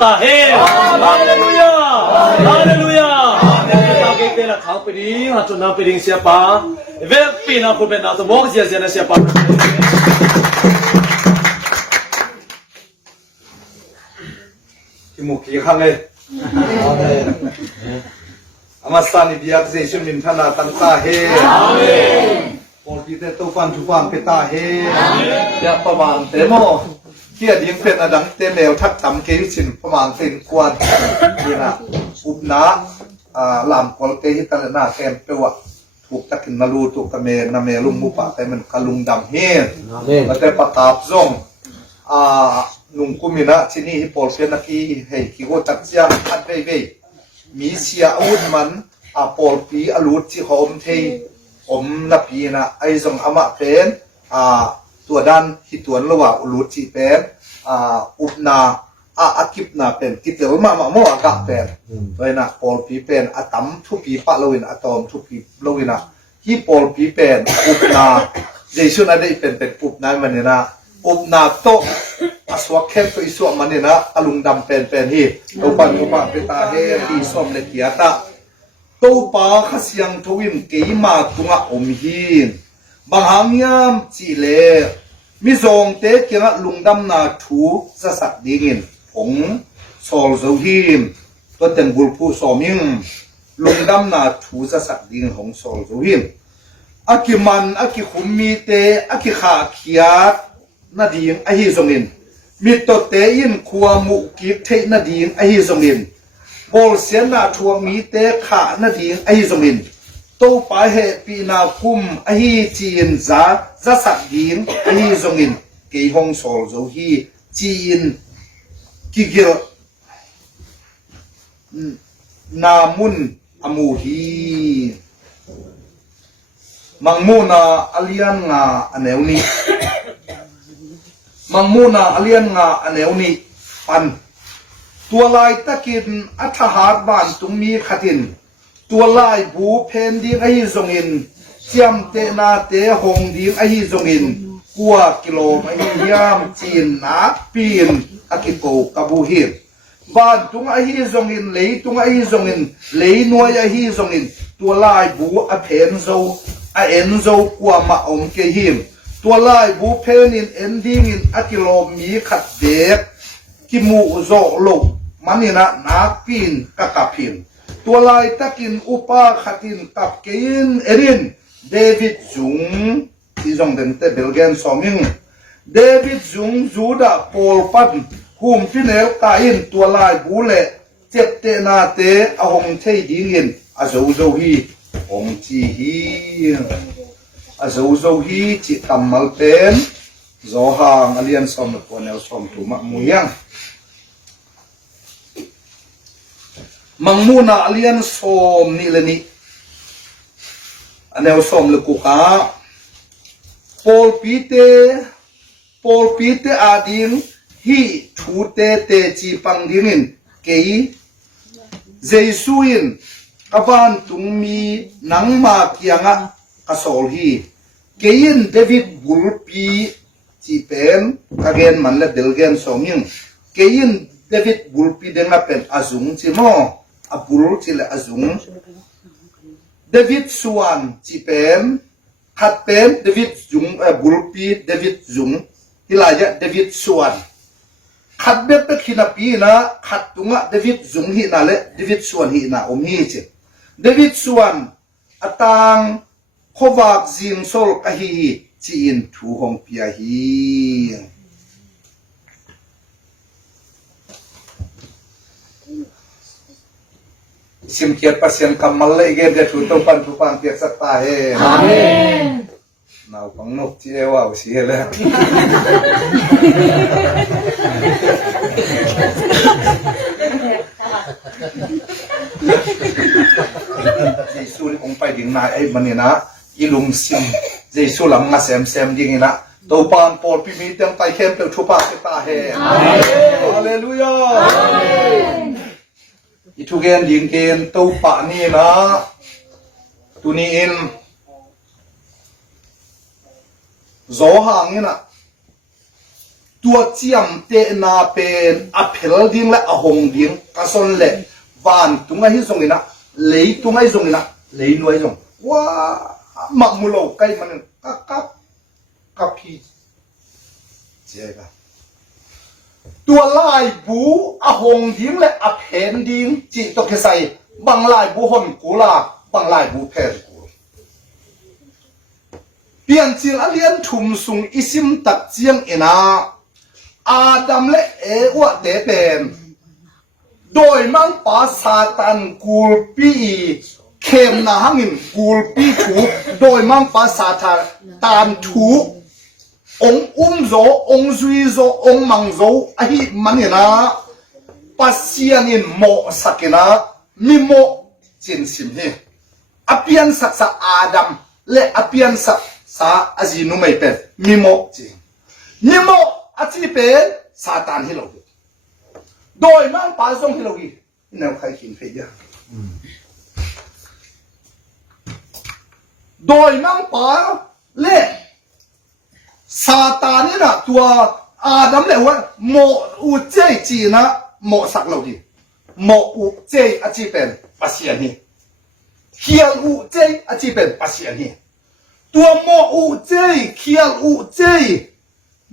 ta he hallelujah hallelujah ta ke pe la khao pe ri ha to na pe ring sia pa ve pe na ko pe na to mo sia sia na sia pa ki mu ki khang le amasani biak jesu min thana tan ta he amen por ki te to pan chu pan pe ta he amen ya pa man te mo kia ding pet adang te mel thak tam ke chin pa man ten kwan ni na up na lam kol te hi tal na kem pe wa thuk takin na lu tu ka me na me lung mu pa te man kalung dam he amen te pa tap zong nung kumina chini hi pol pe na ki hei ki go tak sia at ve ve mi sia ud man pol pi alut chi hom thei om na pi na ai zong ama penตัวด้านที่ตัวระหว่างรูจีเป็นอุปนาakip na pen kitel ma mo agak pen toy na pol pi pen atam thu pi pa lowin atom thu pi lowina hi pol pi pen upna jesu na dei pen upna manina upna to aswa khem to isu manina alung dam pen hi to pan pe ta he ti som le kiata to pa khasyang thowin keima tunga om hin bang hangyam chi le mi zong te kya lungdam na thu sa sak dingin ong sol zo him to ten gulpu soming lungdam na thu sa sak ding hong sol zo him akiman aki khummi te aki kha khiat na ding a hi zongin mi to te in khuwa mu ki the na ding a hi zongin bol sian na thuang mi te kha na ding a hi zongin to pa he pi na kum a hi chin za sak din a hi zongin ke hong sol zo hi chin ki gil namun amu hi mangmuna alian nga aneuni mangmuna alian nga aneuni pan tualai takin athahar ban tungmi khatin tualai bu pen ding a hi zongin chiam te na te hong ding a hi zongin kwa kilom a hi yam chin na pin akiko kabu hi ban tung a hi zongin lei tung a hi zongin lei nuai a hi zongin tualai bu a pen zo a en zo kwa ma om ke him tualai bu pen in ending in akilom mi khat dek ki mu zo lo manina na pin kakapin tualai takin upa khatin kap kein erin David Zung si zong den te belgen soming David Zung juda Paul pan hum pinel kain tualai bule chep te na te ahong thei dingin azo zo hi ong chi hi azo zo hi chi tamal pen zo hang alian som ko nel som tu ma muyang mangmuna alian som ni leni anel som le kuka Paul pite ading hi thu te chi pang dingin kei jesuin kaban tungmi nangma kianga kasol hi kein David Gulpi chi pen kagen man le belgen soming kein David Gulpi denga pen azung chi mo apul chi le azung David Suan chi pen khat pen David Zung Gulpi David Zung hilaya David Suan khat bet ta khina pi na khat tunga David Zung hi na le David Suan hi na hi che David Suan atang khowak jing sol ka hi chi in thu hong pia hi sim kiat pasien kamal le ge de thu to pan thu pan tiak sat ta he amen nào bằng nốt chi ewa u si hele Jesu ni ong pai ding nai ai manina ilum sim Jesu lam nga sem ding ina to pan por pi mi tang tai khem te thu pa ta he amen hallelujah amen itu gen ding gen to pa ni na tuni in zo hang ina ตัวเจียมเตนาเป็นอเพลดิ้งและอหงดิ้งกระสนเละวานตุงไงที่ส่งนี่นะเลยตุงไงส่งนี่นะเลยหน่วยส่งว่าหมักมุโลใกล้มันกับพี่เจ๊กันตัวลายบูอหงดิ้งและอเพนดิ้งจีตกเคใส่บางลายบูหนกูลาบางลายบูเพนกูเปลี่ยนจิงอเลียนถุมสุงอิซิมตักเจียงเอนาอาดัมและเอวะเตเป็นโดยมังปาซาตันกูลปีเข้มนาหังินกูลปีถูโดยมังปาซาตานถูองโซองซุยโซองมังโซอหิมันเนนะปัสเซียนินโมสักนะมิโมจินสิมเฮอเปียนสักษาอาดัมและอเปียนสักษาอจีนุไม่เป็นมิโมจิมิโมอาชีเป็นซาตานฮิโลกีโดยมังปาซงฮิโลกีแนวใครกินเพียโดยมังปาเล่ซาตานนี่นะตัวอาดัมเล่ว่าโมอุเจจีนะโมสักโลกีโมอุเจอาชีเป็นปัสเซียนีเขียลอุเจอาชีเป็นปัสเซียนีตัวโมอุเจเขียลอุเจ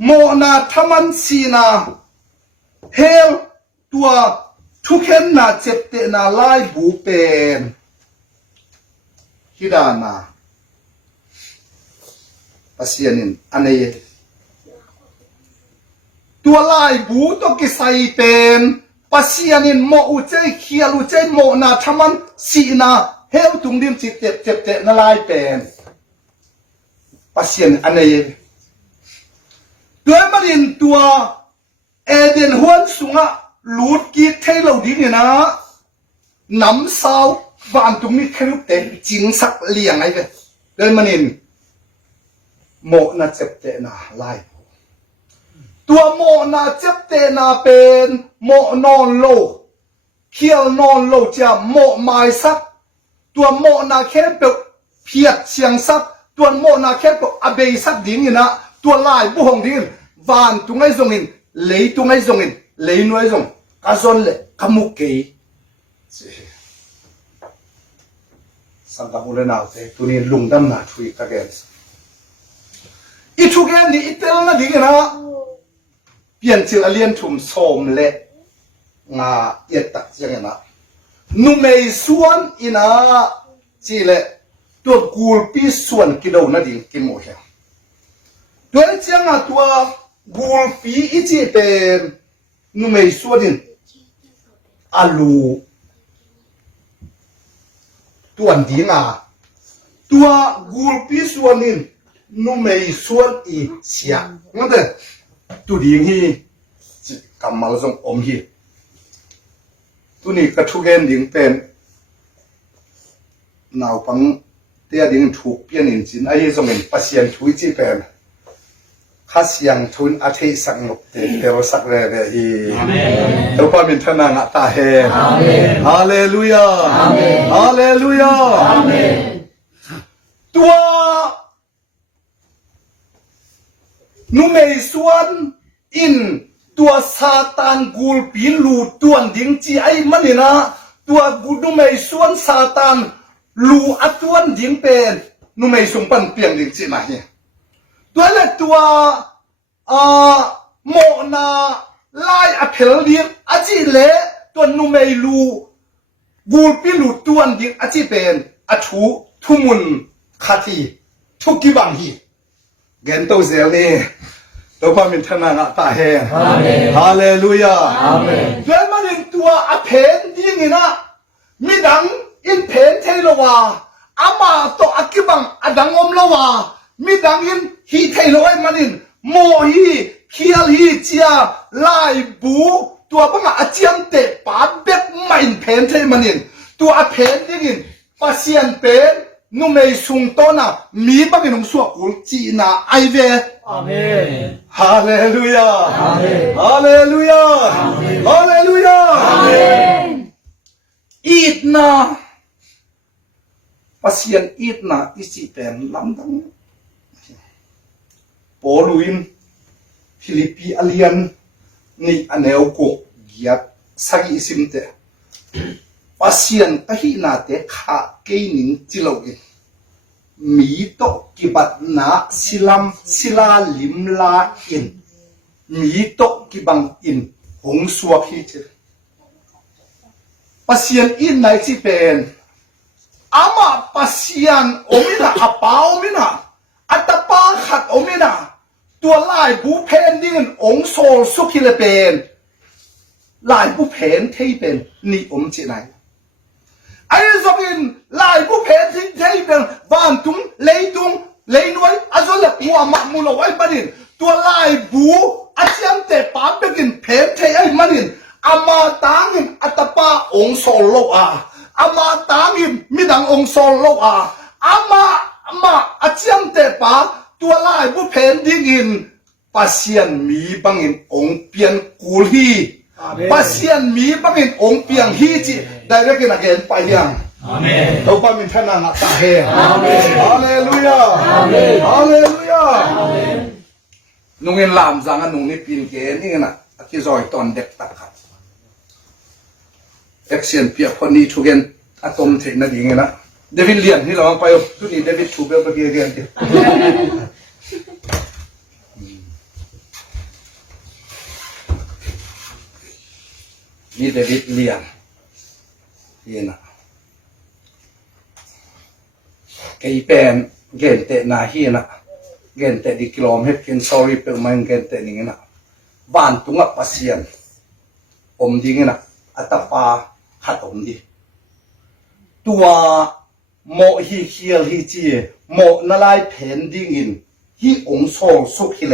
โมนาทมันสีนาเฮลตัวทุกเห็นนาเจ็บเตนาไล่บูเป็นฮิดานาปัสยานินอันนี้ตัวไล่บูตัวกิไซเป็นปัสยานินโมอุเจเขียลุเจโมนาทมันสีนาเฮลตุงดิมจิตเจ็บเตนาไล่เป็นปัสยานินอันนี้ตัวมันอินตัวเอเดนฮวนสุงะลูดกีเทลดีเนี่ยนะน้ำสาววันตรงนี้แค่รูปเต็มจริงสักเลี้ยงไอ้เว้ยเดินมันอินโมนาเจ็บเตนาไล่ตัวโมนาเจ็บเตนาเป็นโมนอนโลเขียวนอนโลจะโมไม้สักตัวโมนาแค่เป็นเพียดเชียงสักตัวโมนาแค่เป็นอเบยสักดิ้งเนี่ยนะตัวไล่บุหงดิ้งวานตรงไอ้ทรงอินเลยตรงไอ้ทรงอินเลยน้อยทรงกระสนเลยขมุกเกยสังกัดอุลนาเตตัวนี้ลุงดำนาทุยตะเกนอีทุกแกนี่อีเตลนะดิ้งนะเปลี่ยนชื่อเลียนถุมโสมเละงาเอ็ดตักยังไงนะนุ่มเมยส่วนอินาจีเละตัวกูลปีส่วนกิโลนะดิ้งกิโมเฮตัวนี้จังอ่ะตัวกูลปีอีจีเป็นนุ่มเมยส่วนดินอาลูตัวดิ้งอ่ะตัวกูลปีส่วนดินนุ่มเมยส่วนอีเสียงั้นเด้ตัวดิ้งฮีจิกำมาลงอมฮีตัวนี้กระทุกเห็นดิ้งเป็นนาวปังเตียดิ้งถูกเปลี่ยนอินจินไอ้ทรงเห็นปัสเซียนถุยจีเป็นข้าเสียงทุนอาทิสังนกเตเปรสักเรเบฮีตัวความเป็นทนางตาเฮฮาเลลูยาฮาเลลูยาตัวนุเมยส่วนอินตัวซาตานกูลปีลูตัวดิ้งจีไอมันนี่นะตัวกูนุเมยส่วนซาตานลูอัตวนดิ้งเป็นนุเมยสมปันเปลี่ยนดิ้งจีมาเนี่ยตัวเล็กตัวโมนาไล่อเพลดิ้งอาจีเล่ตัวนุเมยลูกูลปีลูตัวดิ้งอาจีเป็นอาชูทุมุนคาทีทุกิบังฮีเกนโตเซลนี่ตัวความเป็นทนางตาเฮฮาเลลูยาด้วยมันเป็นตัวอเพนดิ้งนี่นะมีดังอินเพนเทลวาอามาตัวอากิบังอดังอมลวามีดังอินฮีเทลไอมันอินโมฮีเคียลฮีเจียไลบูตัวบังอาเจียมเตปาเบ็ดไม่เพนเทมันอินตัวอเพนดิ้งอินปัสเซียนเป็นนุ่มไม่สุงโตนะมีบังอินงสวกุลจีนาไอเวอาเมนฮาเลลูยาฮาเลลูยาฮาเลลูยาอีดนาปัสยันอีดนาอิสิเป็นลำดังโปลุอิน ฟิลิปปีอเลียนนี่อันเอวกุกียดสักอิสิมเตปัสยันตะหินาเตขาเกนิงจิโลกิมีโตกิบัดนาสิลัมสิลาลิมลาอินมีโตกิบังอินหงสวกฮิเจปัสยันอินไหนสิเป็นอามาปัสยันโอมินาอาปาโอมินาอัตปาขัดโอมินาตัวลายบูเพนดินองโซลสุขิเลเป็นลายบูเพนเทเป็นนี่อมจีไหนไอ้สกินลายผู้เพจที่เทเป็นบ้านตุ้งเลยน้อยอาจจะเล็กหัวมักมุลไว้ปนินตัวลายบูอาเจียมเตปามเป็นกินเพจเทไอ้มันนินอามาตังอินอัตปาองโซโลอามาตังอินมิดังองโซโลอามาอาเจียมเตปาตัวลายผู้เพจดิ้งอินปัสยันมีบังอินองเปียนกูลีปัสยันมีบังอินองเปียงฮีจิได้เรียกกันagainไปยังเราไปมีท่านังตาเฮฮาเลลูยาฮาเลลูยานุ่งเงินลามจังนุ่งนี่ปีนเกนี่นะที่ซอยตอนเด็กตักครับเอ็กเซียนเปียคนนี้ทุกเงินอะตอมเทคนั่นเองนะเดวิดเลียนที่เราไปทุกนี้เดวิดชูเบลไปเกี่ยนนี่เดวิดเลียนนี่นะไอ้เป็นเกณฑ์เตะนาฮีนะเกณฑ์เตะดิกิโลเมตรกิน sorry เป็นมันเกณฑ์เตะนี่นะบ้านตุงปัสยันอมดีนะอัตปาขัดอมดีตัวโมฮีเคียลฮีจีโมนาลายเพนดิ้งอินฮีองโซสุขิเล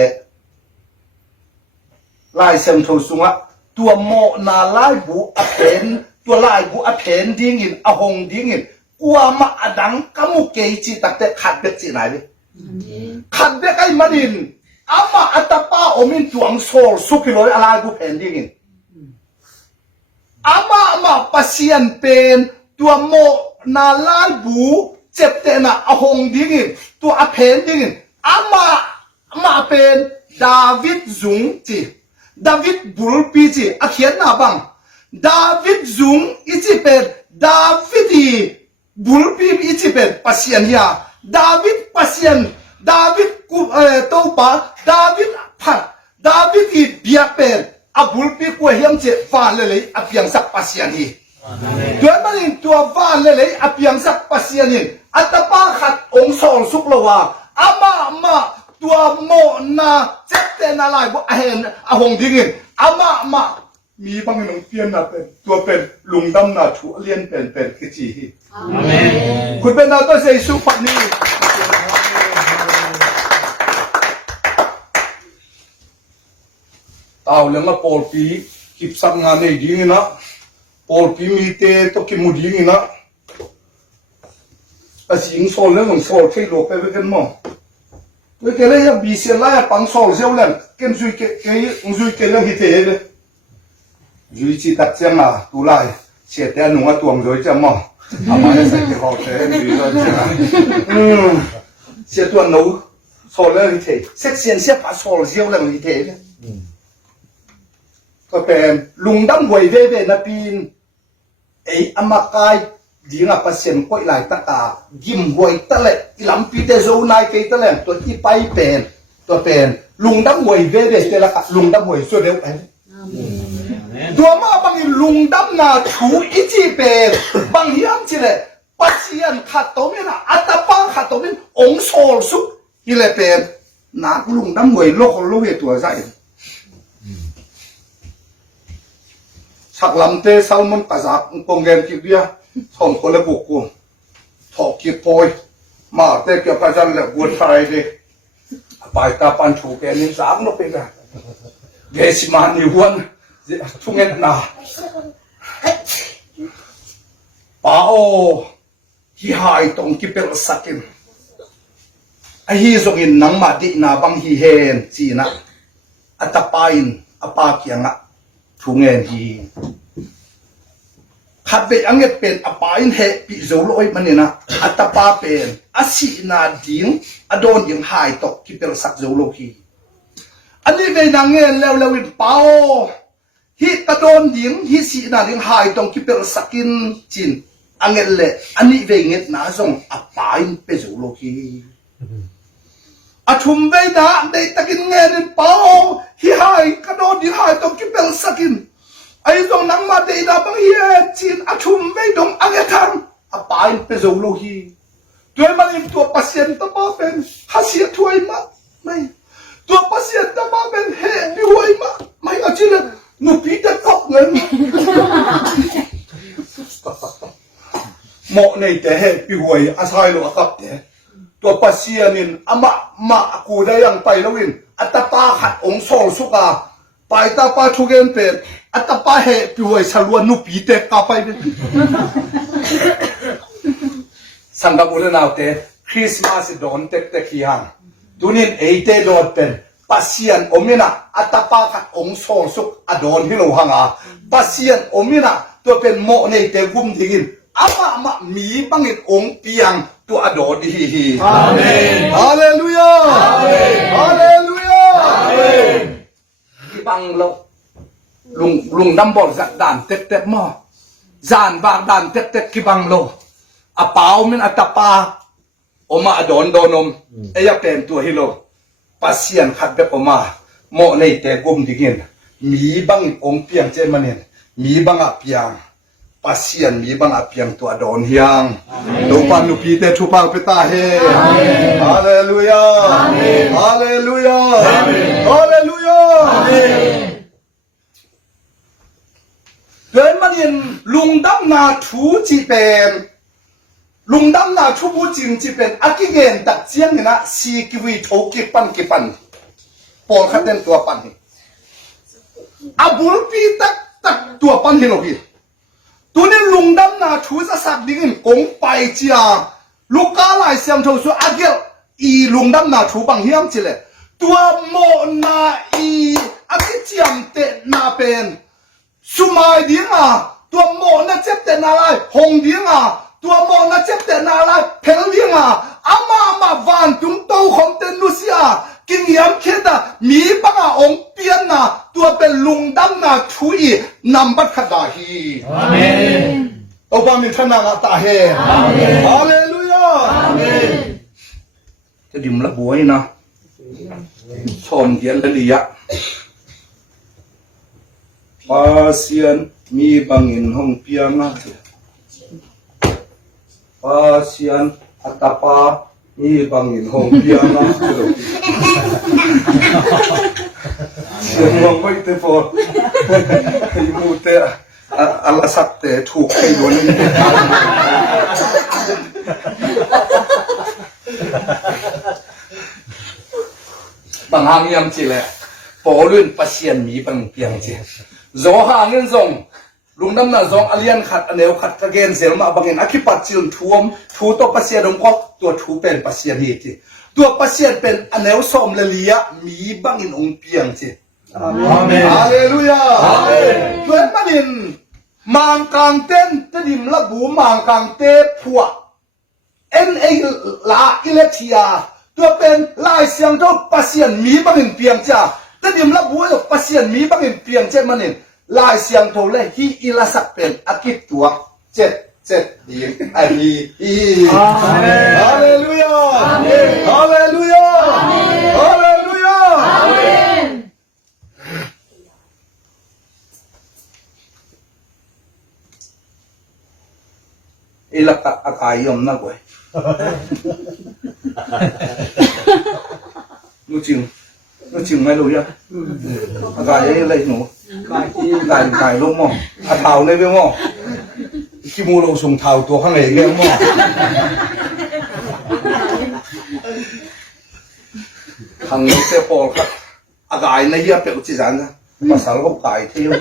ลายเซมโทสุงะตัวโมนาลายบูอเพนตัวลายบูอเพนดิ้งอินอหงดิ้งอินกัวมาอดังกมุเกจิตักแต่ขัดเบ็ดจีไหนดิขัดเบ็ดไอ้มาดินอามาอัตปาอมินตวงโซลสุขิโลยอะไรบูเพนดิ้งอินอามาปัสยันเป็นตัวโมนาลายบูเจ็บเตนะอหงดิ้งอินตัวอเพนดิ้งอินอามาเป็นดาวิดซุงจีดาวิดบุลปีจีอาเขียนหน้าบังดาวิดซุงอีจีเป็นดาวิดีบุลปีอีจีเป็นปัสยันยาดาวิดปัสยันดาวิดกุโตปาดาวิดพัดดาวิดอีเบียเป็นอาบุลปีกูเฮียงเจฟานเลยอาเพียงสักปัสยันฮีตัวมันอินตัวฟานเลยอาเพียงสักปัสยันฮีอัตปาขัดองค์สองสุกลวาอามาตัวโมนาเจ็บเตนาลายบุเห็นอาหงดิ้งอินอามามีบางหนุ่มเปลี่ยนนะเป็นตัวเป็นลุงดำนาถูเลียนเป็นกิจีคุณเป็นนาตัวเซซุปันนี้เอาเรื่องมาโปลปีกิบสักงานในดิ้งนะโปลปีมีเตตัวกิมุดิ้งนะอาสิงโซลเรื่องของโซลที่โลกไปไว้กันมั้งเวกเลยยังบีเซียนไล่ปังโซลเซลเลนเกันซุยเกเรื่องฮิตเอเลยจุยจีตัดเจียงอ่ะตุลายเสียแต่หนุ่มตัวมวยจะมั้งอามาใส่เกี่ยวกับเรื่องจุยเลยเสียตัวหนูโซลเรื่องฮิตเอเซ็กเซียนเสียปังโซลเซลเรื่องฮิตเอเลยก็เป็นลุงดำหวยเว่ๆนะปีนไอ้อามากายดีงาปัสเซนก็หลายตายิ้มหวยตะเละอีหลังปีเตโซนายเกตะเละตัวที่ไปเป็นตัวเป็นลุงดำหวยเว่ๆเจละลุงดำหวยส่วนเดียวกันตัวมาบางลุงดำนาถูอีจีเป็นบางอย่างจีเลยปัสยันขัดตัวมินะอัตปังขัดตัวมินองโซลสุอีเลยเป็นนักลุงดำหวยโลกโลกตัวใจสักลำเตะซัลมอนกระซับกงเงินกิบเดียทองคนละบุกกูถอกกิบโพยมาเตะเกี่ยวกับจันเลยบุญไฟเดไปตาปันถูกแกนิสามนกเป็นไงเกสิมานิวันทุกเงินนาป้าโอที่หายตรงกิบเป็นสักกินไอ้ฮีส่งอินนังมาดินาบังฮีเฮนจีนะอัตปาอินอปาเกียงอะทุกเงินฮีขัดไปอังเกตเป็นอปาอินเฮปิโซโลยมันเนี่ยนะอัตปาเป็นอาศินาดิ้งอโดนยังหายตกที่เป็นสักโซโลกี อันนี้เป็นนางเงินแล้ววินเปาฮิกระโดนหญิงฮิสีนาดิงหายตรงกิเปลสกินจินอังเงินเลยอันนี้เป็นเงินนาส่งอับปายเป็นสุโลกีอาชุมเวนะได้ตะกินเงินเปาฮิหายกระโดนหญิงหายตรงกิเปลสกินไอ้ตรงนังมาได้ดาบังเฮียจินอาชุมเวดงอังเงินทันอับปายเป็นสุโลกีตัวมันเป็นตัวปัสเซียนตัวมาเป็นฮัสเซียถ้วยมาไม่ตัวปัสเซียนตัวมาเป็นเฮบิวยมาไม่เอาจริงเลยหนูพีจะตกเงินเหมาะในแต่เฮบิวยอาศัยลูกกับแต่ตัวปัสเซียนินอามากูได้ยังไปแล้ววินอัตตาขัดองค์โซสุกาไปตาปาทุเกนเป็นอัตตาเฮบิวยสลวนหนูพีเตกาไปเป็นสังกับุรนาวเตคริสต์มาสโดนเตกขี้หังดูนินเอเตโดนเป็นปัสเซียนอมินะอัตปาขัดองโซสุกอโดนฮิโลหังอาปัสเซียนอมินะตัวเป็นโมในเตกุมทิงินอามามีบังอินองเปียงตัวอโดนฮีฮีอาเมนฮาเลลูยาอาเมนฮาเลลูยาอาเมนที่บังเราลุงดำบอลสักด่านเต็กๆหม้อจานบางด่านเต็กๆที่บังเราอาเปามินอัตปาอมาโดนโดนมเอยเป็นตัวฮิโลปัสเซียนขัดแบบอมาโมในแต่กุมดิเงินมีบังองเปียงเจมันเนมีบังอเปียงปัสเซียนมีบังอเปียงตัวโดนเฮียงดูปันนุปีเตชุปังเปตาเฮฮาเลลูยาฮาเลลูยาฮาเลลูยาเดินมาเห็นลุงดำนาทูจีเป็นลุงดำนาชูบูจิงจีเป็นอากิเงินตักเจียงนะซีกิวีโถกิปันปอลขัดเดินตัวปันอาบุลปีตักตัวปันฮิโลกีตัวนี้ลุงดำนาชูจะสักดิ่งกงไปเจียลูกกาลายเสียมโถสุอาเกลอีลุงดำนาชูบังเฮียมจิเลตัวโมนาอีอากิเจียมเตนาเป็นสุมายดิ่งอ่ะตัวโมนาเจ็บเตนาไรหงดิ่งอ่ะตัวโมนาเจ็บแต่นาลาเพลลิงอ่ะอามาวันจุงโตของเตนุเซียกินยำเคดามีบังอาองเปียนน่ะตัวเป็นลุงดำนาชุยนำบัตรขดาฮีอาเมนโอบามิทนาตาเฮอาเมนฮาเลลูยาอาเมนจะดิมละบวยนะชนเดียนละลียะปาเซียนมีบังอินห้องเปียนะPasian atapa ni bangin hong piana Yang mau itu for ibu te alasak te thuk kai don bang hang yam chi le po lun pasian mi bang piang chi zo ha ngin zongลุงน้ำหนักซองอเลียนขัดอเนวขัดกระเกนเสียงมาบางเงินอคิปัดจิลทวมทูตัวปัสเซียนงก็ตัวทูเป็นปัสเซียนฮีจีตัวปัสเซียนเป็นอเนวสมเลลียมีบางเงินองเปียงจีอาเมนฮาเลลูยาอาเมนเพื่อนมันอินมังกังเต้นตะดิมละบูมังกังเตพัวเอ็นเอลาอิเลทียตัวเป็นลายเสียงตัวปัสเซียนมีบางเงินเปียงจ้าตะดิมละบูตัวปัสเซียนมีบางเงินเปียงเจ้มันอินลายเสียงโทเลยฮีอิลาสักเป็นอากิตัวเจ็ดดีไอฮีฮาเลลูยาฮาเลลูยาฮาเลลูยาอิลักอากายยมนะกวยนูจริงไม่รู้ยังอากายอะไรหนูกายลงมองอาเท้าในเรื่องมองขี้มูเราส่งเท้าตัวข้างในเรื่องมองทางนี้เสียปอครับอากายในเยี่ยเป็ดจีจันนะภาษาเรากายเที่ยว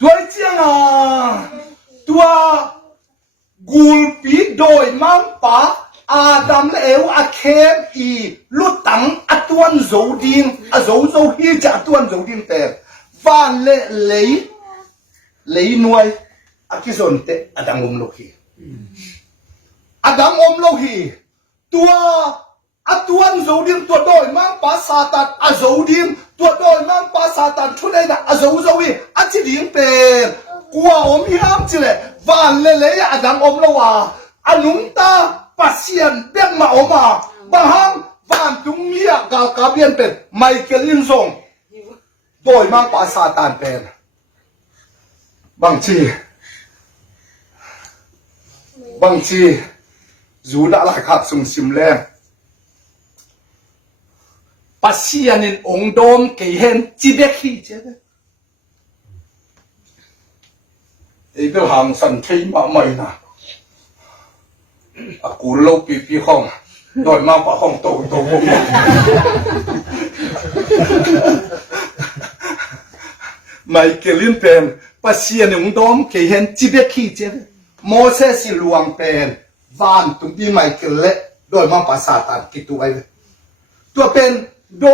ตัวเจียงอ่ะตัวกูลปีโดยมังปะอาดัมเลวอาเคมอีลุตังอตวนโจดิงอโจฮีจะอตวนโจดิงแต่ฟันเลยนวยอากิซอนเตอดังอมโลกีอดังอมโลกี ตัวอัตวันโจดิมตัวโดยมังปาซาตันอโจดิมตัวโดยมังปาซาตันชุดไหนนะอโจวีอัจดิงเป็นกว่าอมยามจิเลวันเล่ๆอดังอมละว่าอนุมตาปัสเซียนเบี้ยมาอมาบางฮังวันตุงเมียกากาเบียนเป็นไมเคิลลินซงโดยมังปาซาตันเป็นบางทีจูดอะไรขัดสุ่มซิมแรงปัสเซียนินองโดมเกยเห็นจีเบกฮีเจ้าไอ้เรื่องหางสันทีมาใหม่นะกูเล่าปีห้องโดยมาปะห้องโตผมไม่เกลินเป็นปัสเซียนินองโดมเกยเห็นจีเบกฮีเจ้าโมเสสลวงเป็นวันตุงที่ไม่เกลเละโดยมาปะซาตันคิดตัวไว้ตัวเป็นโด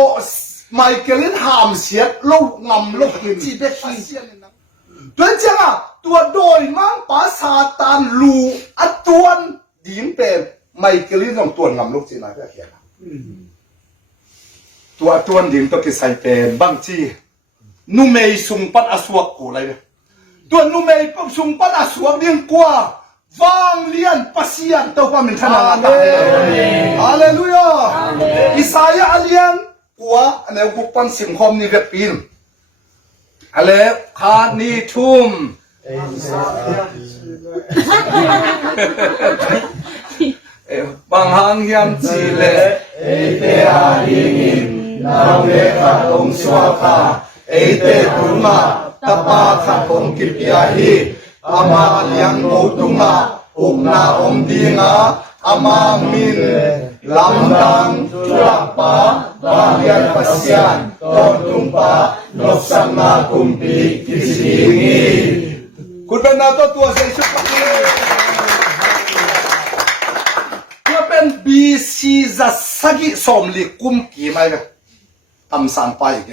ไมเคิลหามเสียโลกงำโลกหินจีเบคีตัวเจ้าตัวโดยมังปาซาตานลูอัตวนดีมเป็นไมเคิลของตัวงำโลกจีน่าจะเขียนตัวอัตวนดีมตัวกิใส่เป็นบางทีนุ่มเมย์สุงปัดอสวกกูเลยตัวนุ่มเมย์สุงปัดอสวกเรียงกว่าวางเลียนปัสเซียนตัวความเป็นธนาคารฮาเลลูยาอิสายาเลียนกัวอันนี้บุปผาสิมคอมนี่ก็ปีนอะไรคานีทุ่มบางหางยำจีเลเอเตอาลิงินนาเวกาลงสวาคาเอเตตุมาตปาขัดองกิปยาฮีอามาเลียงโมตุมาอุกนาอมดีงาอามามินลำดังจุลปาบาเลียนปัสยานตอนตุมปานกสังนาคุมปีกิสิงีคุณเป็นนาตัวเสียชุดปักเล่คุณเป็นบีซีจัสกิสมลิคุมกี่ไหมครับทำสังไปแก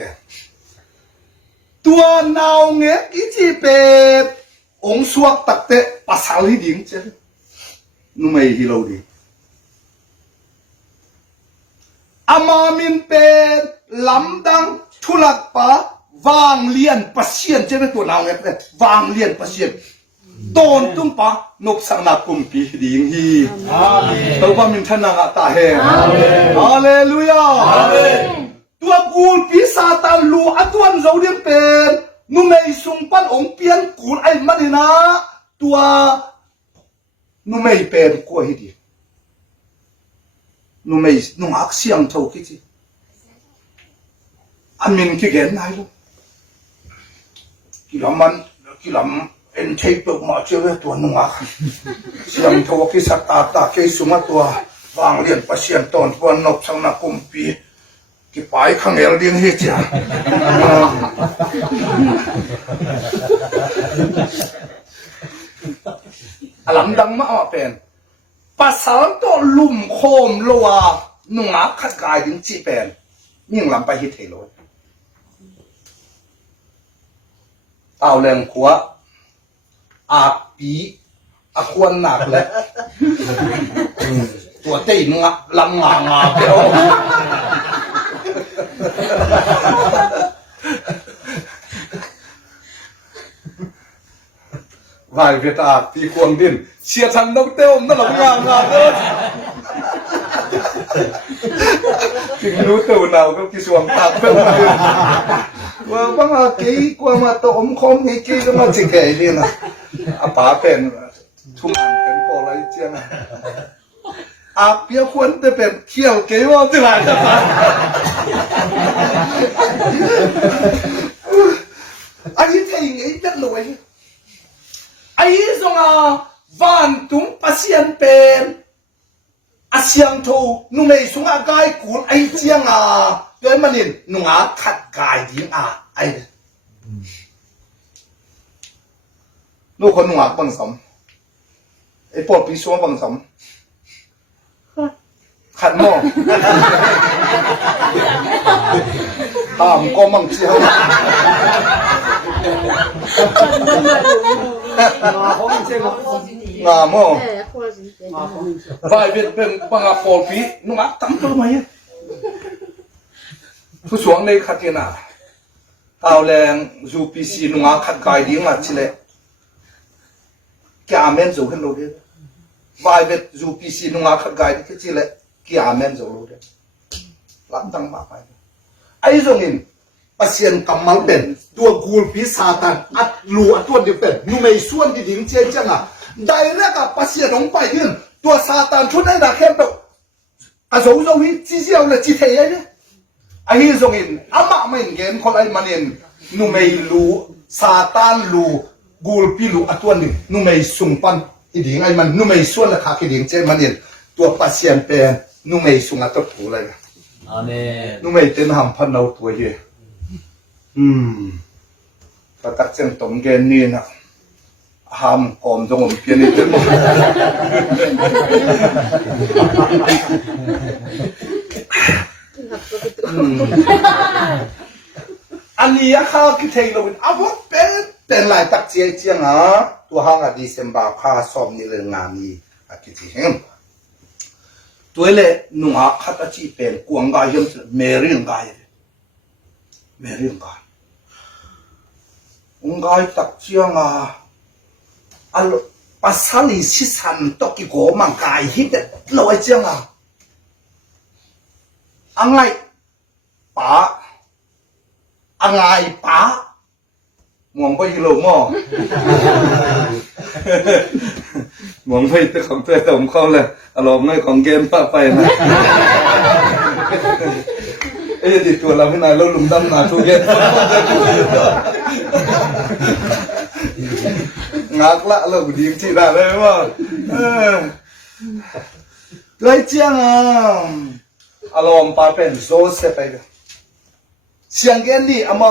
ตัวนาวเงี้ยกิจิเป็ดองสวกตักเตะภาษาลิดิงเจ้านุ่มไม่ฮิโลดีอามามินเป็นลำดังทุลักปะวางเลียนปัสเซียนเจ้าเป็นตัวนาวเงี้ยเป็ดวางเลียนปัสเซียนตอนตุ้มปะนกสังนากุมปีดิงฮีตัวว่ามินทนางตาเฮฮาเลลูยาตัวกูปีศาจลูอัตวันเราเรียนเป็นนุ่มไม่ส่งปันองเปียนกูไอ้มันนะตัวนุ่มไม่เป็นกลัวฮิดีนุ่มไม่นุ่งอักเสียงเท่าคิดสิอามินคิดเห็นไหมลูกกิลมันกิลเอ็นเทปมาเจอตัวนุ่งอักเสียงเท่าคิดสัตตาเกยสุมาตัววางเรียนปัสเซียนตอนตัวนกสังนากุมปีกี่ไปข้างเอลดิงเฮียจ้าลำดังมาเป็นภาษาตัวลุ่มโคมลัวนุ่งอักขัดกายถึงจีเป็นยิ่งลำไปฮิตเทโลเอาแรงขัวอาปีอาควรหนักเลยตัวเต้นงะลำงาเดียววายเวทอาตีควงดินเชียร์ทันนกเต้มนั่นหลังงาเลยถึงรู้ตัวหนาวก็กิสวงตาเพิ่มมาว่าบางทีกว่ามาต้มคมนี่กี้ก็มาจิกเกยนี่นะอาป๋าเป็นทุ่มอันเป็นโปรอะไรเจียงอาเปียควรจะเป็นเขี้ยวเกยว่าจะไรจะมาอันนี้เท่ยังไงจะรวยไอ้สงาวันตุงปัสยันเป็นอาเซียงทูนุ่มไอ้สงากายกูไอ้เจียงโดยมันนี่นุ่งขัดกายดิ้งไอ้ลูกคนนุ่งบังสมไอ้ปวดปีชัวบังสมขัดหม้อห้ามก็มั่งเชียวงาโม่ vai biết bên bằng à phổ phí nó ngã tắm cơ màyผู้สวงในขัดกันอ่ะเอาแรงยูพีซีนุ่งอาขัดกายดิ้งมาชิเล่แกอาเมนจูขึ้นโลเดียวายเบ็ดยูพีซีนุ่งอาขัดกายดิ้งชิเล่แกอาเมนจูโลเดียวรับตั้งมากไปไอ้ตรงนี้ปัสเซียนกำมังเป็นตัวกูลพิซาตันอัดลูอัดตัวเดียวเป็นนุ่มไม่ส่วนที่ดิ้งเจียจังอ่ะได้แล้วกับปัสเซียนลงไปดิ้งตัวซาตันชุดได้ด่าเข้มตัวอาโซโซวิจีเจียวเลยจีเทียเนี่ยไอ้ตรงนี้อามาไม่เห็นคนไอ้มันเห็นนุ่มไม่รู้ซาตันรู้กูลพิลูอัดตัวนี้นุ่มไม่สุ่มปันที่ดิ้งไอ้มันนุ่มไม่ส่วนราคาที่ดิ้งเจมันเห็นตัวปัสเซียนเป็นนุ่มไม่สุ่มอัดตัวถูเลยอาเมนนุ่มไม่เต็มหำพันเอาตัวเยอะก็ตักเส้นต้มแกงนี่นะหำหอมจงผมเพียงนิดเดียวอันนี้ข้าวคิดเองเราเป็นอาวุธเป็นหลายตักเจียเจียงอ่ะตัวห้างอดีเซมบาข้าซ้อมนี่เรื่องงานนี้คิดเองตัวเล่นุ่งอาขัดจีเป็นกวางกายยังเมริงกายเมริงกายองกายตักเจียงอ่ะอันภาษาลิสิสันตกิโกมังกายฮิตลอยเจียงอ่ะอังไงป๋าอังไงป๋ามองไปยิโลมอมองไปแต่ของตัวแต่ของเขาเลยอารมณ์ไม่ของเกมป้าไปนะเอ้ยติดตัวเราไม่นานแล้วลุมดำหนาทุกเย็นงักละเราดีที่ได้เลยว่าเลยเจียงอ่ะอารมณ์ป้าเป็นโซเซไปเลยเสียงเกนนี่อามา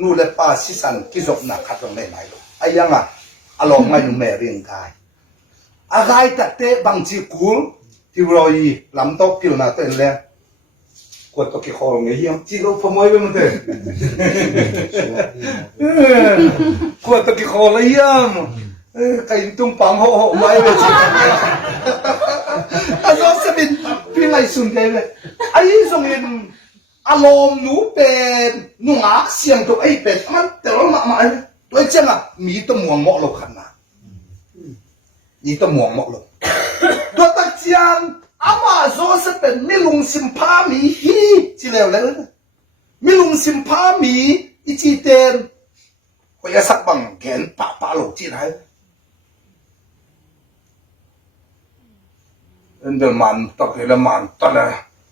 นูเลป้าสิสันกิจกนักขัดตรงไหนไหนไอ้ยังอ่ะอารมณ์ไม่นุ่มแม่เรียงกายอะไรแต่เตะบางทีกูที่เราอีลำตกกิโลนาเต้นแล้วกดตกกี่ข้อเงี้ยจีโร่พมวยไปมันเถอะกดตกกี่ข้อเลยยังไก่ตุ้งปังห่อไว้เลยจีอันนั้นจะเป็นพี่ไรสุนเดเลยไอ้ส่งเงินอารมณ์หนูเป็นหนูงักเสียงตัวไอ้เป็ดมันแต่ละมาตัวเจ้าอ่ะมีตัวหมวงเหมาะลงขนาดนี่ตัวหมวงเหมาะลงตัวตะเจียงอามาโซสเป็นมิลุงสิมพามีฮีจีเลวเลยมิลุงสิมพามีอีจีเตนก็ยังสักบังแขนปะหลงจีไหนเดินมันตะเกียบมันตะเลย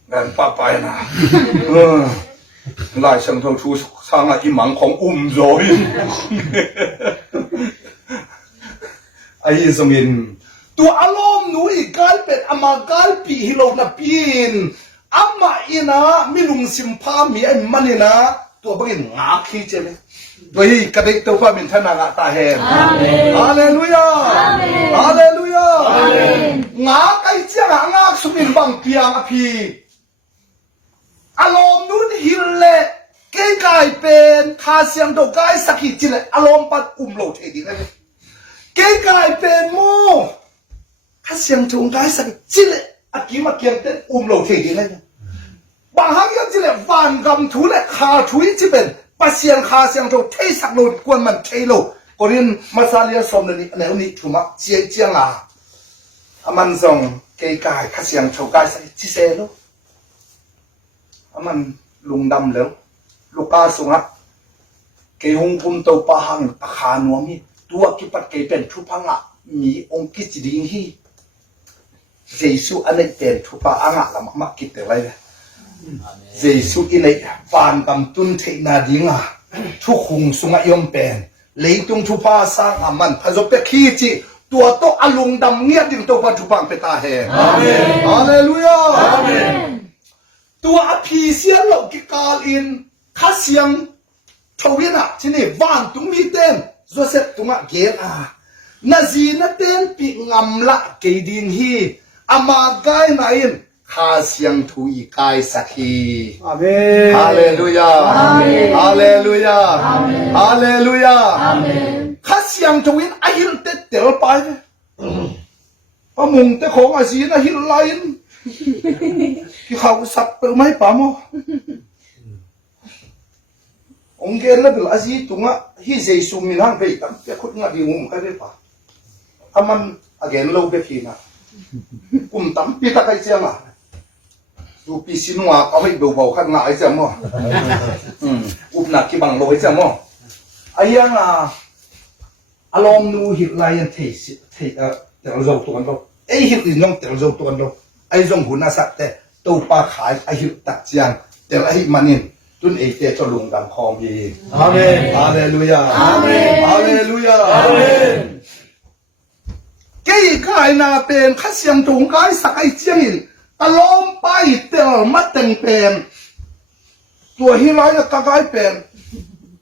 แขนปะไปนะลายเชิงทองชูสร้างอะไรที่หมังของโรยไอ้สมินตัวอารมณ์หนูอีกกลายเป็นอามากลปีฮิโลนาปีนอามาอีนะมิลุงสิมพามีไอ้มันนี่นะตัวบังอินงาขี้เจเลยตัวฮีกระดิกตัวความเป็นทนางตาเฮนฮาเลลูยาฮาเลลูยางาไอ้เจ้างาสมินบังเปียงอภีอารมณ์นู้นฮิลเล่เก่งกายเป็นคาเซียงโดกายสักหิจิเลยอารมณ์ปัดโลเทดีเลยเก่งกายเป็นโมคาเซียงโดกายสักจิเลยอากิมาเกียงเต้นโลเทดีเลยบางครั้งยังจิเลยวันกำทุเลยคาทุยจิเป็นปัสเซียงคาเซียงโดเทสักโลกวนมันเทโลก็เรียนมาซาเลียสมนี่แนวนี้ถูกมั้ยเจียงอ่ะมันส่งเก่งกายคาเซียงโดกายสักจิเซโลมันลุงดำแล้วลูกกาสุงะเกยงพุ่มตัวปะหังตะขานวมีตัวกิปัดเกยเป็นทุพังะมีองค์กิจดิ่งฮีเจสุอันนี้เป็นทุปะอ่างะละมักกิจอะไรเนี่ยเจสุอิเลยฟานกำตุนเทนาดิ่งอ่ะทุกหงสุงะยมเป็นเลยตุงทุปะสร้างอามันพระเจ้าเปขี้จีตัวโตอลุงดำเงียบดิ่งตัวปัจจุบันเป็นตาเฮฮาเลลูยาตัวอภิเษกเรากิกาลินข้าเสียงทวีน่ะที่นี่วันตุงมีเต้นโจเซฟตุงะเกลนาจีน่ะเต้นปีงำละเกดินฮีอามาไกนายนข้าเสียงทุยกายสักฮีอาเมนฮาเลลูยาอาเมนฮาเลลูยาอาเมนฮาเลลูยาอาเมนข้าเสียงทวินอายินเตเตลไป พะมุงแต่ของอาศีนะฮิลไลน์ที่เขาสับเปิดไม่ปามองเกลแล้วเป็นอาศีตุงะฮิเซซุมินังไปตั้งแต่คนงาดีงุมใครได้ปะถ้ามันอาเกนโลเบฟีนะตั้มปีตะไคเจียงอ่ะดูปีสินว่าเอาให้เบาๆขันง่ายจังมั้งนักที่บังโลจังมั้งไอ้ยังอารมณ์นูฮิลไลน์แต่เราจะตัวกันเราไอ้ฮิลอินน้องแต่เราจะตัวกันเราไอ้จงหุ่นน่าสักแต่ตัวปลาขายไอ้ฮิลตักเจียงแต่ไอ้มันนี่ตุนเอเจจะลงดังคอมีอาเมนฮาเลลูยาอาเมนฮาเลลูยาอาเมนเกี่ยกายนาเป็นขัดเสียงตรงกายสักไอ้เจียงอินอารมณ์ไปเตลมาเต็งเป็นตัวฮิลไลน์ก็กลายเป็น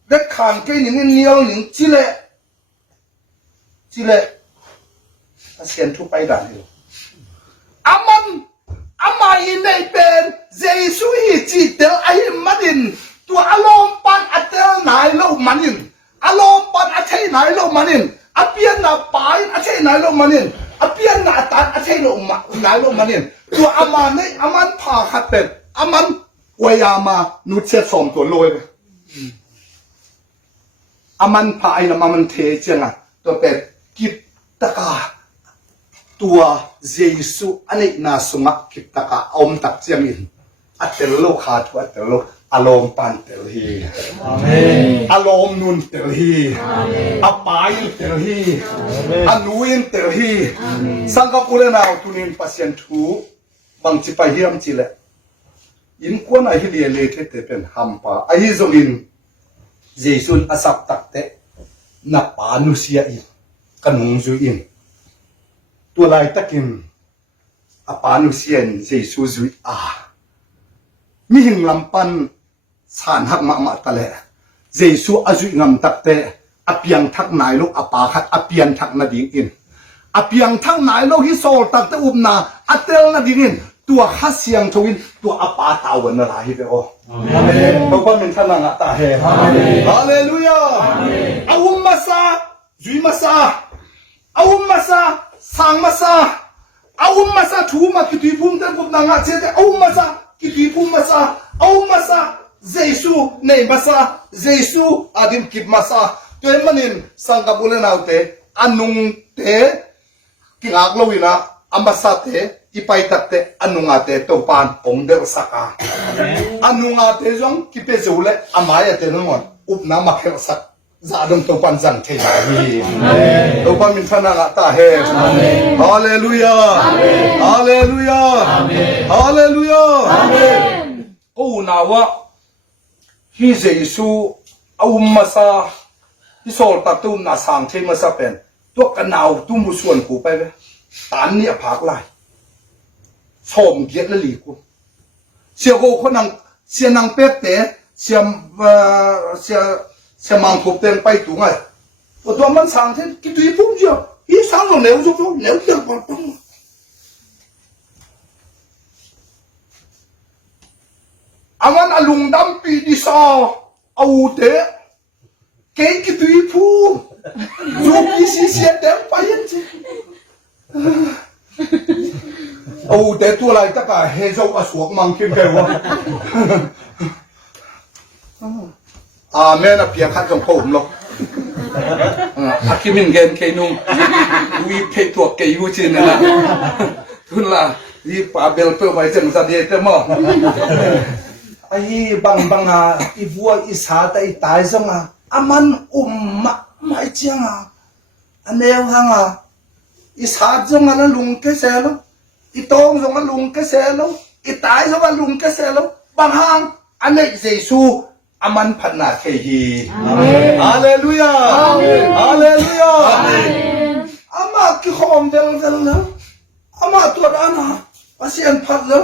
เด็กขานเกี่ยหนึ่งเนียวหนึ่งจิเล่เสียนทุกไปด่านเลยอามาอินในเป็นเจสุฮีจิเตลไอมันอินตัวอารมณ์ปันอัตเตลไหนโลมันอินอารมณ์ปันอัตเทไหนโลมันอินอเปียนนาปายอัตเทไหนโลมันอินอเปียนนาตันอัตเทโลไหนโลมันอินตัวอามาในอามันผ่าขัดเป็นอามันวายามานุเชสอมตัวลอยอามันผ่าไอ้ละมันเทเจงอ่ะตัวเป็นกิบตะกาตัวเยซูอันนี้น่าสงบกิบตะกาอมตักเจียงอินอัตเตลโลขาดอัตเตลโลอารมณ์ปันเตลฮีอารมณ์นุนเตลฮีอปายเตลฮีอนุอินเตลฮีสังกัปุเรนาวตุนินปัสยันทูบางจิไปเฮียมจิเลอินกวนไอฮิเลียเลเทเตเป็นฮัมปาไอฮิโซอินเยซูอาศับตักเตนับปานุเซียอินกันงจูอินตัวลายตะกินอปานุเซียนเยซูจุยมีหิงลำปันสานหักมาตะเลเยซูอาจุยงำตักเตอเปียงทักนายลูกอปาขัดอเปียงทักนาดิงอินอเปียงทักนายลูกฮิโซลตักเตอุบนาอเตลนาดิงอินตัวข้าเสียงทวินตัวอปาตาวันนาฮิเปโออาเมนพระพุทธเจ้านังอัตตาเฮฮาเลลูยาอาวุมมาซาจุยมาซาอาวุมมาซาสังมาซาอาวุมมาซาทูมาคิดพุ่มเต็มพุ่มนางอาเจเตอาวุมมาซาคิดพุ่มมาซาอาวุมมาซาเยซูเนมาซาเยซูอาดิมคิดมาซาตัวมันนินสังกับุเลนเอาเตอันุงเตกิงอักลวินะอัมบาซาเตอีไปตัดเตอันุงอาเตตัวปานองเดลสักาอันุงอาเตจงคิดเป็นจูเลอามายเตนงอนอุปนามาเคลสักZadam to panjang thei to pa min thana la ta he hallelujah hallelujah hallelujah ko nawa hi jesu masa hi sol ta tu na sang thei ma sa pen to kanaw tu mu suan ku pai ve tan ni phak lai som giet la li ku sia go khonang sia nang pek te sia sẽ mang thuộc tiền bay tủ ngay, và tôi mang sang thế cái túi phun chưa, ý sáng rồi nếu giúp tôi nếu được vào trong, anh alung đam pi đi sao, âu thế, cái túi phun, giúp cái gì sẽ đem bay lên chứ, âu thế tôi lại tất cả hệ dâu ở xuống mang kim kêu Amen a piang khat jong phom lo akimin gen ke nung wi phe tuak ke yu chin na thun la wi pa bel pe vai chen sa de te mo ai bang a i bua i sa ta i tai zong a aman ma mai chiang a aneu hang a i sa zong a lung ke se lo i tong zong a lung ke se lo i tai zong a lung ke se lo bang hang ane jesu aman phanna thehi hallelujah hallelujah ama ki khom del la ama to dana pasien phat lo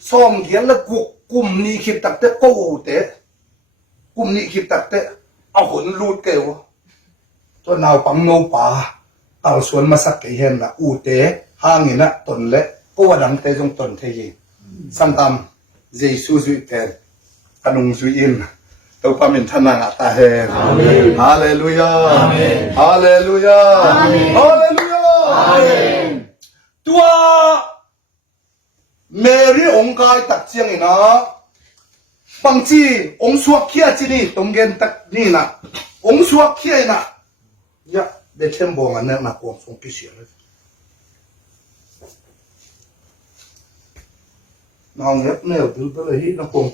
som gian la kum ni khit tak te ko te kum ni khit tak te a hon lut ke wo to naw pang no pa tal suan ma sak ke hen la u te hangina ton le ko wadang te jong ton thehi samtam jesu zui te anung zui in to pa min thanang ata he hallelujah hallelujah hallelujah ตัวเมรี่องค์กายตักเจียงอีนะบางทีองค์สวกเขียจีนี่ตรงเกนตักนี่นะองค์สวกเขียนะยะเด็กเช่นบอกอันนั้นนะกวางสงกิเสียเลยน้องเย็บเนี่ยดูไปเลยที่น้องกวาง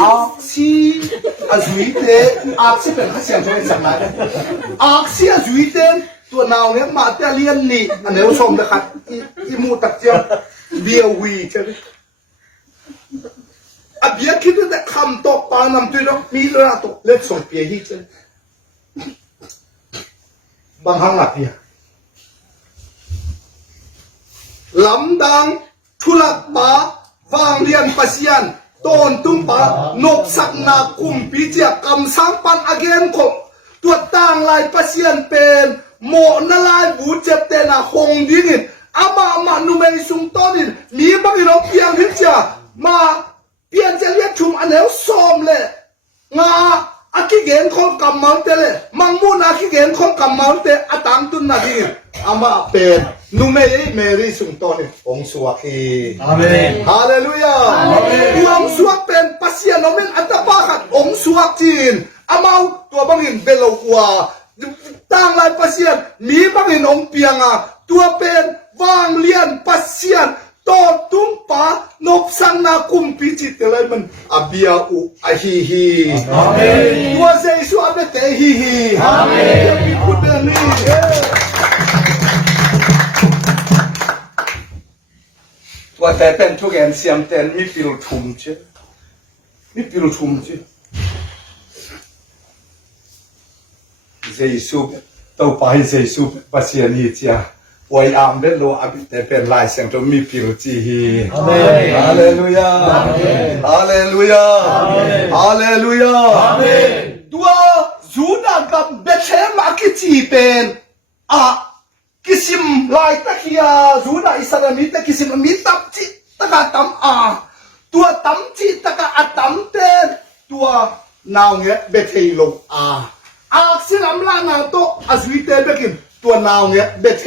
阿西阿瑞的阿西เป็นข้าเสียงช่วยสั่งมาอาเซียจุยเต้นตัวนาเนี่ยมาแต่เลียนนี่อันนี้ชมนะครับอีมูตักเจียเบียวีใช่ไหมอาเบียคิดว่าคำตกปานำตัวเรามีเรื่องตกเล็กส่งเปียฮีใช่บางครั้งหลับเปียลำดังทุลักปาวางเรียนปัสยันต้นตุ้มปานกสักนาคุมปีเจียกำสังปันอเกนคงตัวต่างลายปัสยันเป็นโมนลายบูเจ็บเตนะคงดิ้งอามานุเมย์สุงต้นมีบางทีเราเพียงที่จะมาเปลี่ยนจะเรียกชุมอันเดียวซ้อมเลยงาอากิเกนคนกำมันเตเลยมังมูนอากิเกนคนกำมันเตอตังตุนนาดิ้งอามาเป็นนุเมย์เมรี่สุงต้นองสวากีอาเมนฮาเลลูยาองสวกเป็นปัสยานอมินอัตตาขัดองสวกจีนอามาตัวบางทีเบลวาต่างลายปัสยานมีบางทีองเปียงตัวเป็นวางเลียนปัสยานตอตุ้มปานกสังนาคุมพิจิตอะไรมันอาเบียอุอาฮีฮีอาเมนตัวเซซุอาเบเตฮีฮีอาเมนมีพูดเรื่องนี้ว่าแต่เป็นทุกอย่างเสียงแต่มีปิลทุมเช่มีปิลทุมเช่เจสุตัวไปเจสุปัสยานีเจ้าไว้อามเบลโลอาบิแต่เป็นลายเสียงตัวมีปิลจีฮีอาเมนฮาเลลูยาฮาเลลูยาฮาเลลูยาตัวจูดากับเบเชมาคิจีเป็นกิสิมลายตะกี้จูดาอิสรามิตะกิสิมมีตับจิตะกะตัมตัวตัมจิตะกะอัตัมเตตัวนาวเงี้ยเบเทโลสิลำลานาวโตอาสวิเตเบกินตัวนาวเงี้ยเบเท